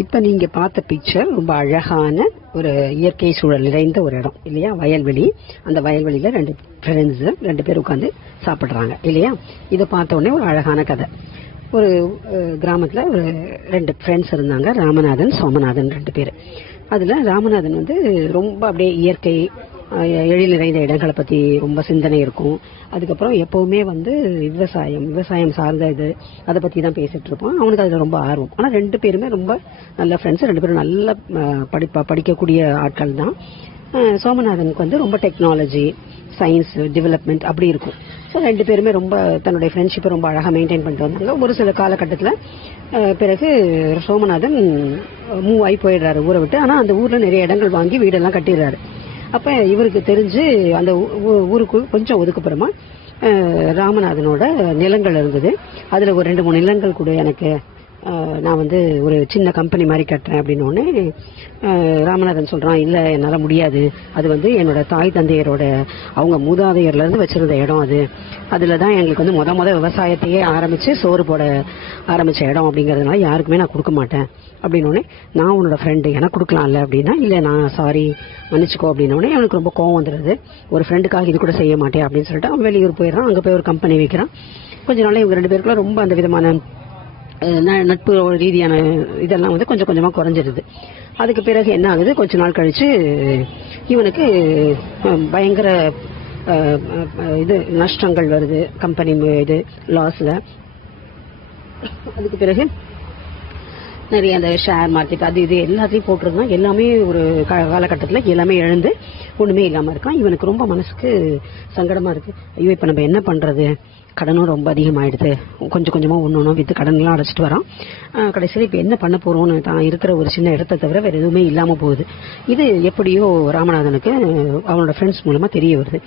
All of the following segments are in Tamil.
இப்ப நீங்க பார்த்த பிக்சர் ரொம்ப அழகான ஒரு இயற்கை சூழல் நிறைந்த ஒரு இடம் இல்லையா, வயல்வெளி. அந்த வயல்வெளியில ரெண்டு பேர் உட்காந்து சாப்பிடுறாங்க இல்லையா. இதை பார்த்த உடனே ஒரு அழகான கதை. ஒரு கிராமத்துல ஒரு 2 ஃப்ரெண்ட்ஸ் இருந்தாங்க, ராமநாதன் சோமநாதன் 2 பேர். அதுல ராமநாதன் வந்து ரொம்ப அப்படியே இயற்கை எழில் நிறைந்த இடங்களை பத்தி ரொம்ப சிந்தனை இருக்கும். அதுக்கப்புறம் எப்பவுமே வந்து விவசாயம் சார்ந்த இது அதை பத்தி தான் பேசிட்டு இருப்பான். அவனுக்கு அதுல ரொம்ப ஆர்வம். ஆனா 2 பேருமே ரொம்ப நல்ல ஃப்ரெண்ட்ஸ், 2 பேரும் நல்ல படிக்கக்கூடிய ஆட்கள் தான். சோமநாதனுக்கு வந்து ரொம்ப டெக்னாலஜி, சயின்ஸ், டெவலப்மெண்ட் அப்படி இருக்கும். ஸோ 2 பேருமே ரொம்ப தன்னுடைய ஃப்ரெண்ட்ஷிப்பை ரொம்ப அழகாக மெயின்டைன் பண்ணிட்டு வந்தாங்க. ஒரு சில காலகட்டத்தில் பிறகு சோமநாதன் மூவ் ஆகி போயிடுறாரு ஊரை விட்டு. ஆனால் அந்த ஊரில் நிறைய இடங்கள் வாங்கி வீடெல்லாம் கட்டிடுறாரு. அப்போ இவருக்கு தெரிஞ்சு அந்த ஊருக்கு கொஞ்சம் ஒதுக்குப்புறமா ராமநாதனோட நிலங்கள் இருந்தது. அதில் ஒரு 2-3 நிலங்கள் கூட எனக்கு நான் வந்து ஒரு சின்ன கம்பெனி மாதிரி கட்டுறேன் அப்படின்னு ராமநாதன் சொல்றான், இல்ல என்னால முடியாது, அது வந்து என்னோட தாய் தந்தையரோட அவங்க மூதாதையர்ல இருந்து வச்சிருந்த இடம், அதுலதான் எங்களுக்கு வந்து முத விவசாயத்தையே ஆரம்பிச்சு சோறு போட ஆரம்பிச்ச இடம் அப்படிங்கறதுனால யாருக்குமே நான் கொடுக்க மாட்டேன் அப்படின்னு நான் உன்னோட ஃப்ரெண்டு எனக்கு கொடுக்கலாம்ல அப்படின்னா, இல்ல நான் சாரி மன்னிச்சுக்கோ அப்படின்னு அவனுக்கு ரொம்ப கோவம் வந்துடுது. ஒரு ஃப்ரெண்டுக்காக இது கூட செய்ய மாட்டேன் அப்படின்னு சொல்லிட்டு அவன் வெளியூர் போயிடறான். அங்க போய் ஒரு கம்பெனி வைக்கிறான். கொஞ்ச நாள் இவங்க 2 பேருக்குள்ள ரொம்ப அந்த விதமான நட்பு ரீதியான இதெல்லாம் வந்து கொஞ்சம் கொஞ்சமா குறைஞ்சிருது. அதுக்கு பிறகு என்ன ஆகுது, கொஞ்ச நாள் கழிச்சு இவனுக்கு பயங்கர இது நஷ்டங்கள் வருது, கம்பெனி இது லாஸ்ல. அதுக்கு பிறகு நிறைய அந்த ஷேர் மார்க்கெட் அது இது எல்லாத்தையும் போட்டிருந்தான். எல்லாமே ஒரு காலகட்டத்தில் எல்லாமே இழந்து ஒண்ணுமே இல்லாம இருக்கான். இவனுக்கு ரொம்ப மனசுக்கு சங்கடமா இருக்கு. ஐயோ இப்ப நம்ம என்ன பண்றது, கடனும் ரொம்ப அதிகமாயிடுது, கொஞ்சம் கொஞ்சமா ஒன்னொன்னும் வித்து கடன்லாம் அடைச்சிட்டு வரான். கடைசியில் இப்ப என்ன பண்ண போறோம்னு தான் இருக்கிற ஒரு சின்ன இடத்தை தவிர வேற எதுவுமே இல்லாம போகுது. இது எப்படியோ ராமநாதனுக்கு அவனோட ஃப்ரெண்ட்ஸ் மூலமா தெரிய வருது.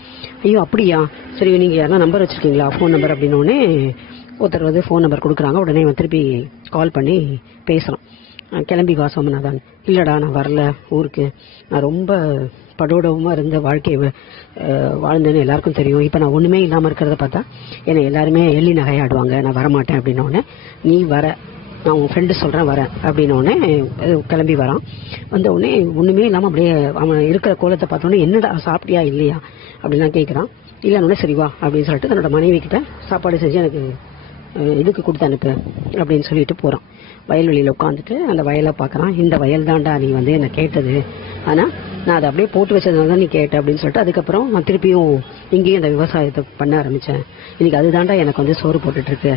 ஐயோ அப்படியா, சரி நீங்க யாரா நம்பர் வச்சிருக்கீங்களா, ஃபோன் நம்பர் அப்படின்னு ஒருத்தர் வந்து ஃபோன் நம்பர் கொடுக்குறாங்க. உடனே அவன் திருப்பி கால் பண்ணி பேசுறான். கிளம்பி வா சோமநாதன். இல்லடா நான் வரல ஊருக்கு, நான் ரொம்ப படோடவுமா இருந்த வாழ்க்கையை வாழ்ந்தேன்னு எல்லாருக்கும் தெரியும். இப்ப நான் ஒண்ணுமே இல்லாம இருக்கிறத பார்த்தா என்னை எல்லாருமே எள்ளி நகையாடுவாங்க, நான் வரமாட்டேன் அப்படின்னு. நீ வர, நான் உன் ஃப்ரெண்டு சொல்றேன் வர அப்படின்னு கிளம்பி வரான். வந்த உடனே ஒண்ணுமே இல்லாம அப்படியே அவன் இருக்கிற கோலத்தை பார்த்தோன்னே என்னடா சாப்பிட்டியா இல்லையா அப்படின்லாம் கேட்கிறான். இல்லைன்னு சரி வா அப்படின்னு சொல்லிட்டு தன்னோட மனைவி கிட்ட சாப்பாடு செஞ்சு எனக்கு இதுக்கு கொடுத்து அனுப்பு அப்படின்னு சொல்லிட்டு போறான். வயல்வெளியில உட்காந்துட்டு அந்த வயலை பாக்குறான். இந்த வயல் தாண்டா நீ வந்து என்ன கேட்டது, ஆனா நான் அதை அப்படியே போட்டு வச்சதுனால தான் நீ கேட்ட அப்படின்னு சொல்லிட்டு அதுக்கப்புறம் நான் திருப்பியும் இங்கேயும் அந்த விவசாயத்தை பண்ண ஆரம்பிச்சேன். இன்னைக்கு அதுதாண்டா எனக்கு வந்து சோறு போட்டுட்டு இருக்கு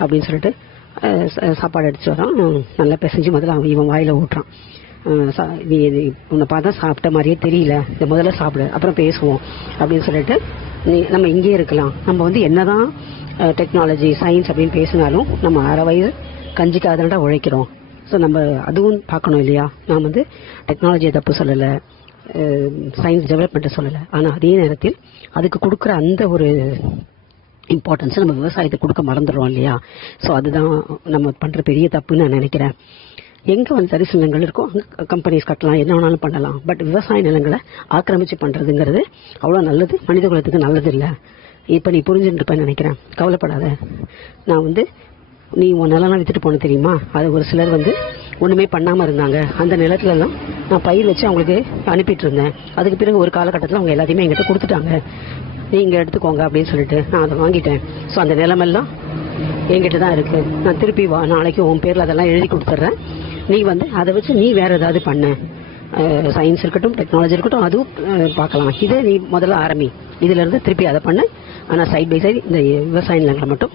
அப்படின்னு சொல்லிட்டு சாப்பாடு அடிச்சு வரான். நல்லா பிசைஞ்சு முதல்ல இவன் வாயில ஊட்டுறான். நீ உன்னை பார்த்தா சாப்பிட்ட மாதிரியே தெரியல, இதை முதல்ல சாப்பிடு அப்புறம் பேசுவோம் அப்படின்னு சொல்லிட்டு நம்ம இங்கே இருக்கலாம். நம்ம வந்து என்னதான் டெக்னாலஜி சயின்ஸ் அப்படின்னு பேசினாலும் நம்ம 1/2 வயது கஞ்சிக்காதாண்டா உழைக்கிறோம். ஸோ நம்ம அதுவும் பார்க்கணும் இல்லையா. நான் வந்து டெக்னாலஜியை தப்பு சொல்லலை, சயின்ஸ் டெவலப்மெண்ட்டை சொல்லலை, ஆனால் அதே நேரத்தில் அதுக்கு கொடுக்குற அந்த ஒரு இம்பார்ட்டன்ஸ் நம்ம விவசாயத்தை கொடுக்க மறந்துடுறோம் இல்லையா. ஸோ அதுதான் நம்ம பண்ற பெரிய தப்புன்னு நான் நினைக்கிறேன். எங்க வந்து தரிசு நிலங்கள் இருக்கோ அங்க கம்பெனிஸ் கட்டலாம், என்ன வேணாலும் பண்ணலாம். பட் விவசாய நிலங்களை ஆக்கிரமிச்சு பண்றதுங்கிறது அவ்வளவு நல்லது, மனித குலத்துக்கு நல்லது இல்லை. இப்ப நீ புரிஞ்சுட்டு நினைக்கிறேன். கவலைப்படாத. நான் வந்து நீ உன் நிலம் வித்துட்டு போன தெரியுமா, அது ஒரு சிலர் வந்து ஒண்ணுமே பண்ணாம இருந்தாங்க. அந்த நிலத்துல எல்லாம் நான் பயிர் வச்சு அவங்களுக்கு அனுப்பிட்டு இருந்தேன். அதுக்கு பிறகு ஒரு காலகட்டத்தில் அவங்க எல்லாத்தையுமே எங்கிட்ட கொடுத்துட்டாங்க, நீங்க எடுத்துக்கோங்க அப்படின்னு சொல்லிட்டு நான் அதை வாங்கிட்டேன். ஸோ அந்த நிலமெல்லாம் என்கிட்ட தான் இருக்கு. நான் திருப்பி நாளைக்கு உன் பேர்ல அதெல்லாம் எழுதி கொடுத்துட்றேன். நீ வந்து அதை வச்சு நீ வேற ஏதாவது பண்ண, சயின்ஸ் இருக்கட்டும் டெக்னாலஜி இருக்கட்டும் அதுவும் பார்க்கலாம். இதை நீ முதல்ல ஆரம்பி, இதுல இருந்து திருப்பி அதை பண்ண. ஆனா சைட் பை சைடு இந்த விவசாய நிலங்களை மட்டும்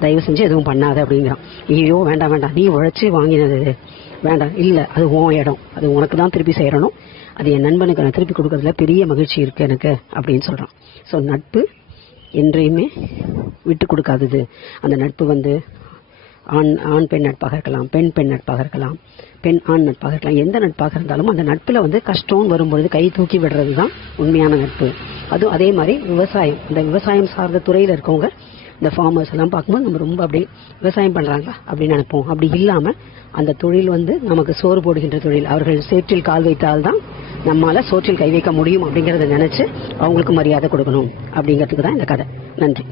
தயவு செஞ்சு எதுவும் பண்ணாத அப்படிங்கிறான். ஐயோ வேண்டாம் வேண்டாம், நீ உழைச்சி வாங்கினது வேண்டாம், இல்ல அது உன் இடம், அது உனக்கு தான் திருப்பி செய்யணும், அது என் நண்பனுக்கு நான் திருப்பி கொடுக்கறதுல பெரிய மகிழ்ச்சி இருக்கு எனக்கு அப்படின்னு சொல்றான். ஸோ நட்பு என்றையுமே விட்டு கொடுக்காதது. அந்த நட்பு வந்து ஆண் பெண் நட்பாக இருக்கலாம், பெண் பெண் நட்பாக இருக்கலாம், பெண் ஆண் நட்பாக இருக்கலாம். எந்த நட்பாக இருந்தாலும் அந்த நட்புல வந்து கஷ்டம் வரும்பொழுது கை தூக்கி விடுறது தான் உண்மையான நட்பு. அதுவும் அதே மாதிரி விவசாயம், இந்த விவசாயம் சார்ந்த துறையில இருக்கவங்க, இந்த ஃபார்மர்ஸ் எல்லாம் பார்க்கும்போது நம்ம ரொம்ப அப்படியே விவசாயம் பண்றாங்க அப்படின்னு நினைப்போம். அப்படி இல்லாம அந்த தொழில் வந்து நமக்கு சோறு போடுகின்ற தொழில். அவர்கள் சேற்றில் கால் வைத்தால்தான் நம்மால சோற்றில் கை வைக்க முடியும் அப்படிங்கறத நினைச்சு அவங்களுக்கு மரியாதை கொடுக்கணும் அப்படிங்கிறதுக்கு தான் இந்த கதை. நன்றி.